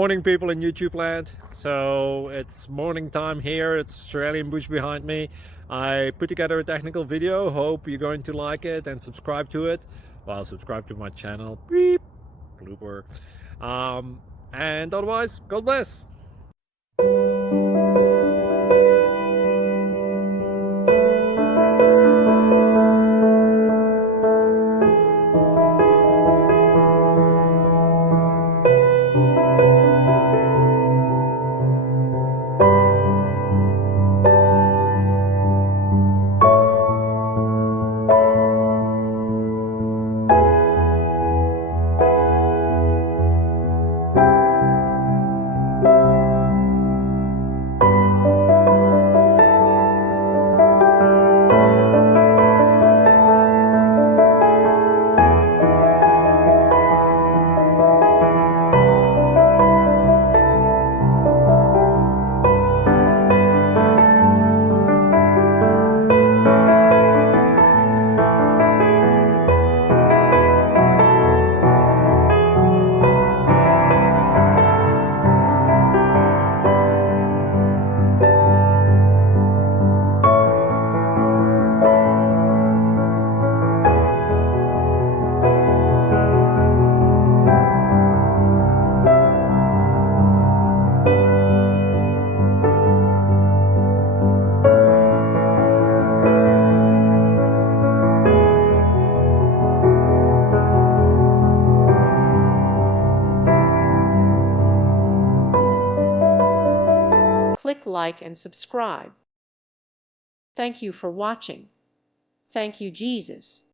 Morning people in YouTube land. So it's morning time here. It's Australian bush behind me. I put together a technical video. Hope you're going to like it and subscribe to it. Well, subscribe to my channel. Beep. Blooper. And otherwise, God bless. Click like and subscribe. Thank you for watching. Thank you, Jesus.